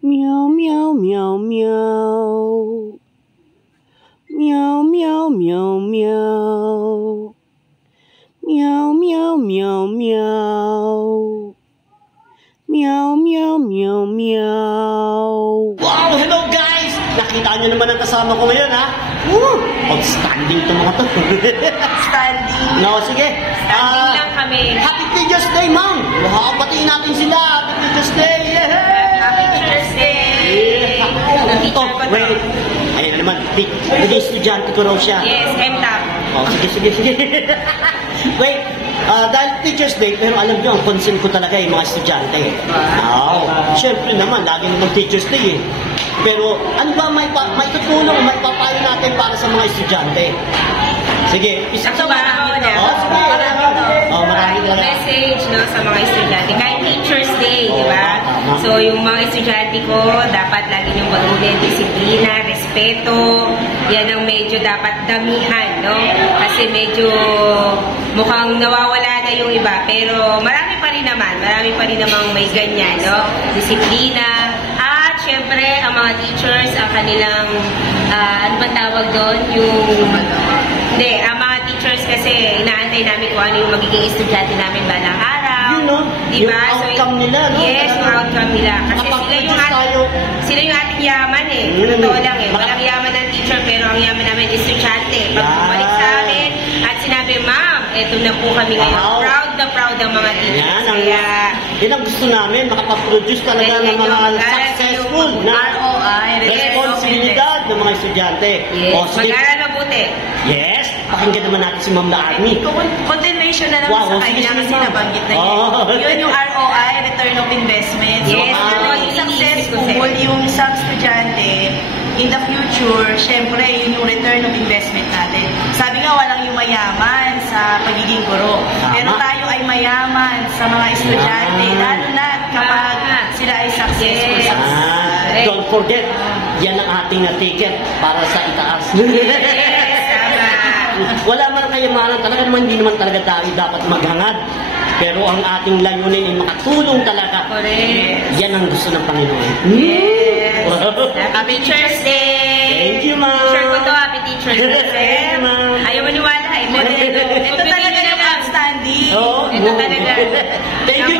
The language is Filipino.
Meow, meow, meow, meow. Meow, meow, meow, meow. Meow, meow, meow, meow. Meow, meow, meow, meow. Wow! Hello guys! Nakita niyo naman ang kasama ko ngayon, ha? Outstanding to mga to. Standing. No, sige. Standing lang kami. Happy Teacher's Day, ma'am! Wow, batiin natin sila. Happy Teacher's Day! Yeah! Happy Teacher's Day! Ito, wait. Ayan na naman. Naging estudyante ko raw siya. Yes, MTAP. Oh, sige. Wait, dahil Teacher's Day, pero alam nyo, ang concern ko talaga yung mga estudyante. Wow. Siyempre naman, lagi naman Teacher's Day eh. Pero ano ba may tutulong, may papayo natin para sa mga estudyante? Sige, isa Ako ba? sige. Marami talaga. Message no, sa mga estudyante. Kahit Teacher's Day, di ba? So, yung mga estudyante ko, dapat lagi niyong mag-unin, disiplina, respeto. Yan ang medyo dapat damihan, no? Kasi medyo mukhang nawawala na yung iba. Pero marami pa rin namang may ganyan, no? Disiplina. At, syempre, ang mga teachers, ang kanilang, ano ba tawag doon? Hindi, ang mga teachers kasi inaantay namin kung ano yung magiging estudyante namin balang araw. Yun, no? Diba? Yung outcome nila, no? Yes, yung outcome nila. Kasi sila yung ating yaman eh. Totoo lang eh. Walang yaman ng teacher pero ang yaman namin estudyante. Pag bumalik sa amin at sinabi, ma'am, eto na po kami ngayon. Proud na proud ang mga teachers. Yan ang gusto namin, makapag-produce talaga ng mga successful na responsibilidad ng mga estudyante. Yes, mag-aral mabuti. Yes, pakinggan naman natin si Ma'am Army. Continuation na lang sa kanya kasi nabanggit na yun. Yun yung ROI, Return of Investment. Yes, Successful yung isang estudyante in the future, syempre, yun yung return of investment natin. Sabi nga, walang yung mayaman sa pagiging guro. Pero tayo ay mayaman sa mga estudyante, lalo na kapag sila ay successful. Don't forget, yan ang ating ticket para sa itaas. Wala man kayamanan, talaga naman hindi naman talaga tayo dapat maghangad. Pero ang ating layunin ay makatulong talaga. Correct. Yan ang gusto ng Panginoon. Yes. Happy Teacher's Day. Thank you, ma'am. Teacher ko to, Happy Teacher's Day. Thank you, ma'am. Ayaw maniwala eh. Ito talaga yung outstanding. Oo. Ito talaga. Thank you.